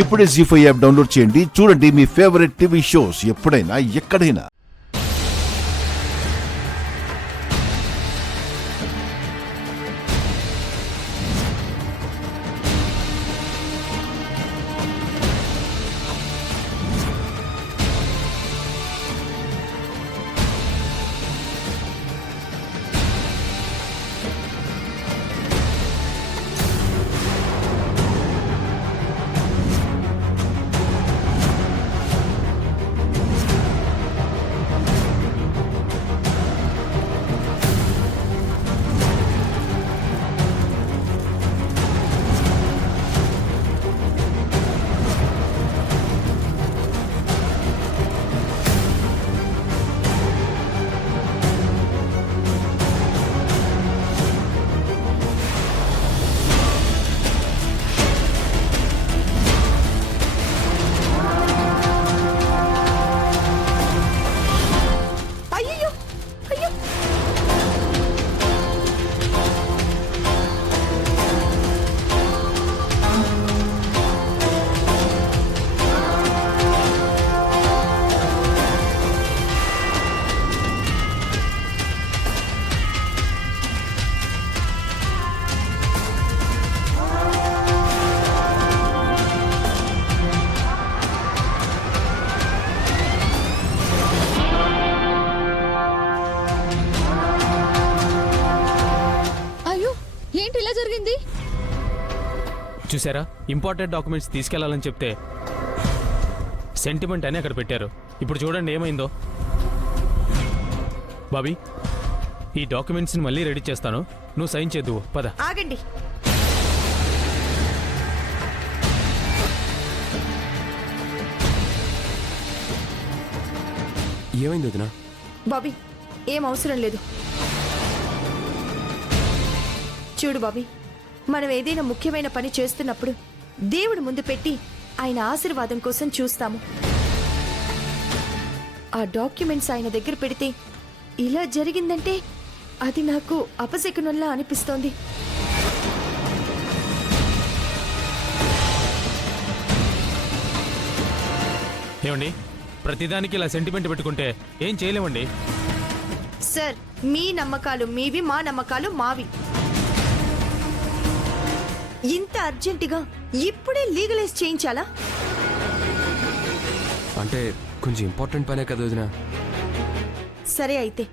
ఇప్పుడే జీ5 app download చేయండి. చూడండి మీ ఫేవరెట్ టీవీ షోస్ ఎప్పుడైనా ఎక్కడైనా. చూసారా, ఇంపార్టెంట్ డాక్యుమెంట్స్ తీసుకెళ్లాలని చెప్తే సెంటిమెంట్ అని అక్కడ పెట్టారు. ఇప్పుడు చూడండి ఏమైందో. బాబీ, ఈ డాక్యుమెంట్స్ని మళ్ళీ రెడీ చేస్తాను, నువ్వు సైన్ చేద్దువు. పద. ఆగండి. ఏమైంది వదినా? బాబీ, ఏం అవసరం లేదు. చూడు బాబీ, మనం ఏదైనా ముఖ్యమైన పని చేస్తున్నప్పుడు దేవుడు ముందు పెట్టి ఆయన ఆశీర్వాదం కోసం చూస్తాము. ఆ డాక్యుమెంట్స్ ఆయన దగ్గర పెడితే ఇలా జరిగిందంటే అది నాకు అపశకునంలా అనిపిస్తోంది. ఏమండి, ప్రతిదానికి ఇలా సెంటిమెంట్ పెట్టుకుంటే ఏం చేయలేమండి. సార్, మీ నమ్మకాలు మీవి, మా నమ్మకాలు మావి. ఇంత అర్జెంటుగా ఇప్పుడే లీగలైజ్ చేయించాలా? అంటే కొంచెం ఇంపార్టెంట్ పనే కదా వదినా. సరే అయితే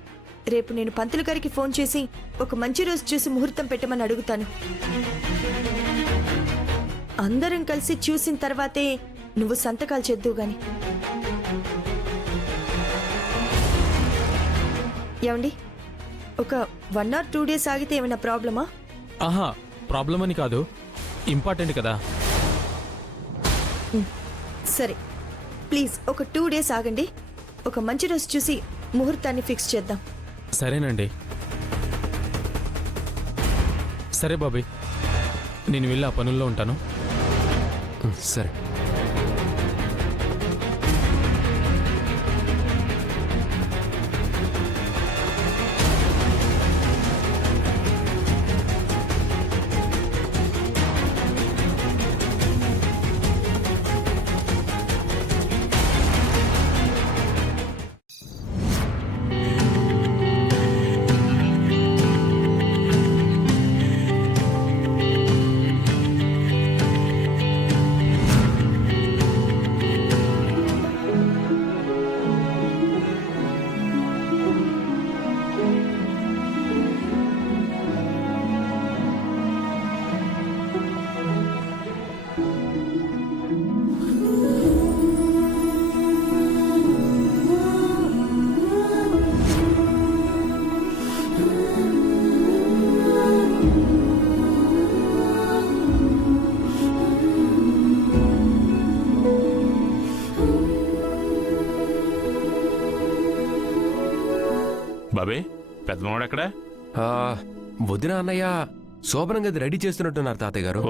రేపు నేను పంతులు గారికి ఫోన్ చేసి ఒక మంచి రోజు చూసి ముహూర్తం పెట్టమని అడుగుతాను. అందరం కలిసి చూసిన తర్వాతే నువ్వు సంతకాలు చేద్దువు గాని. ఏమండి, ఒక 1 or 2 days ఆగితే ఏమైనా ప్రాబ్లమా? ఆహా, ప్రాబ్లం అని కాదు, ఇంపార్టెంట్ కదా. సరే, ప్లీజ్ ఒక 2 days ఆగండి. ఒక మంచి రోజు చూసి ముహూర్తాన్ని ఫిక్స్ చేద్దాం. సరేనండి. సరే బాబీ, నేను వెళ్ళి ఆ పనుల్లో ఉంటాను. సరే. బాబే, పెద్దమాడు ఎక్కడ? వదిన అన్నయ్య శోభనం గది రెడీ చేస్తున్నట్టున్నారు తాతయ్య గారు.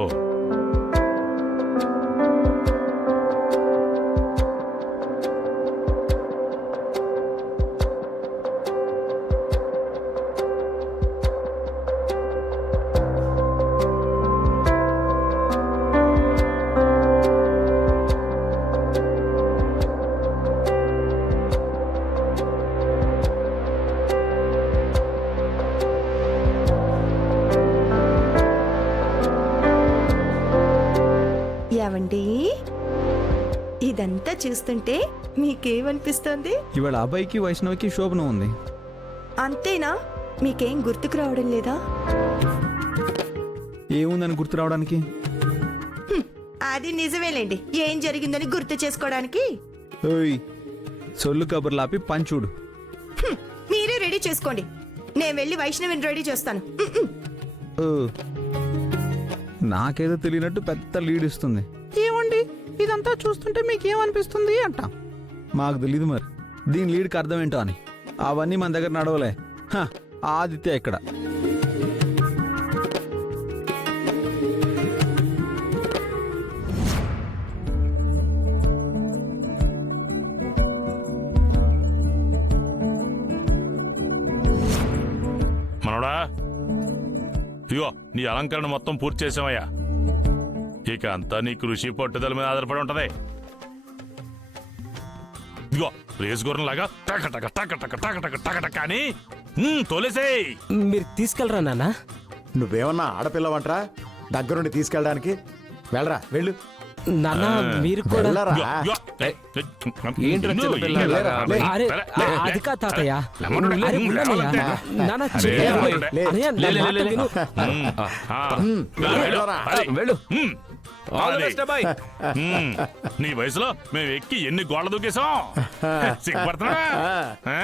ఏవండి ఇదంతా చూస్తుంటే మీకేమనిపిస్తోంది? ఇవాళ అబ్బాయికి వైష్ణవికి శోభనం ఉంది. అంతేనా? మీకేం గుర్తుకు రావడం లేదా? ఏముందని గుర్తు రావడానికి? అది నిజమేలేండి, ఏం జరిగిందని గుర్తు చేసుకోవడానికి. ఓయ్ సొల్లు కబుర్లు ఆపి పంచుడు. మీరే రెడీ చేసుకోండి, నేను వెళ్ళి వైష్ణవిని రెడీ చేస్తాను. ఓ, నాకేదో తెలియనట్టు పెద్ద లీడ్ ఇస్తుంది. ఏమండి ఇదంతా చూస్తుంటే మీకేమనిపిస్తుంది అంట. మాకు తెలీదు మరి దీని లీడ్కి అర్థం ఏంటో అని. అవన్నీ మన దగ్గర నడవలే. ఆదిత్య ఇక్కడ. మనోడా, ఇగో నీ అలంకరణ మొత్తం పూర్తి చేసామయ్యా. ఇక అంతా నీ కృషి పట్టుదల మీద ఆధారపడి ఉంటది. ఇదిగో రేసు గుర్రంలాగా టక టక టక టక టక టక టక టక అని తోలేసేయ్. మీరు తీసుకెళ్ళరా నాన్న? నువ్వేమన్నా ఆడపిల్లవంటరా దగ్గరుండి తీసుకెళ్ళడానికి? వెళ్ళరా, వెళ్ళు. నాన్న మీరు కూడా. వెళ్ళరా. ఏంట్రా చిన్నపిల్ల లేరా, లే. అరే అది కాదు తాతయ్య. అరే ఉండన్నయ్య. నాన్న చెప్పేది విను. లే. అన్నయ్య, నా మాట విను. వెళ్ళరా. వెళ్ళు. All the అది. best, అబ్బాయి. నీ వయసులో మేము ఎక్కి ఎన్ని గోళ్ళ దూకేశాం. సిగ్గుపడుతున్నా? ఆ?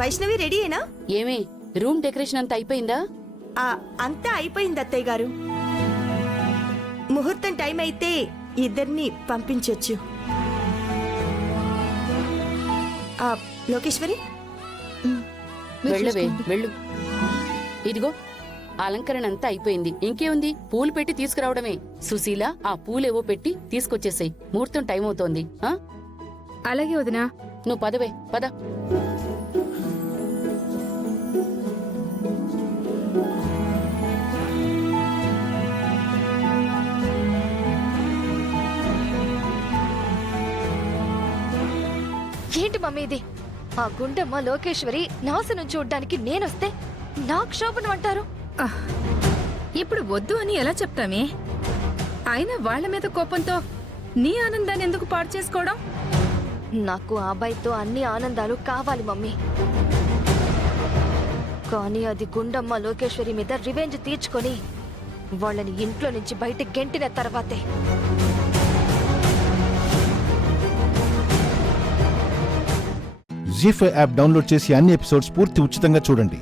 వైష్ణవి రెడీయేనా? ఏమే రూమ్ డెకరేషన్ అంతా అయిపోయిందా? అంతా అయిపోయింది అత్తయ్య గారు. ముహూర్తం టైం అయితే ఇద్దరిని పంపించొచ్చు. లోకేశ్వరి వెళ్ళవే వెళ్ళు. ఇదిగో అలంకరణ అంతా అయిపోయింది, ఇంకేముంది పూలు పెట్టి తీసుకురావడమే. సుశీల ఆ పూలేవో పెట్టి తీసుకొచ్చేసాయి, ముహూర్తం టైం అవుతోంది. అలాగే వదినా. నువ్వు పదవే పద. ఏంటి మమ్మీ ఇది? ఆ గుండమ్మ లోకేశ్వరి నాశనం చూడ్డానికి నేనొస్తే నాకు శోభనం అంటారు. ఇప్పుడు వద్దు అని ఎలా చెప్తామే? అయినా వాళ్ళ మీద కోపంతో నీ ఆనందాన్ని ఎందుకు పాడు చేసుకోవడం? నాకు ఆ అబ్బాయితో అన్ని ఆనందాలు కావాలి మమ్మీ, కానీ అది గుండమ్మ లోకేశ్వరి మీద రివెంజ్ తీర్చుకొని వాళ్ళని ఇంట్లో నుంచి బయట గెంటిన తర్వాతే. జీ5 యాప్ డౌన్లోడ్ చేసి అన్ని ఎపిసోడ్స్ పూర్తి ఉచితంగా చూడండి.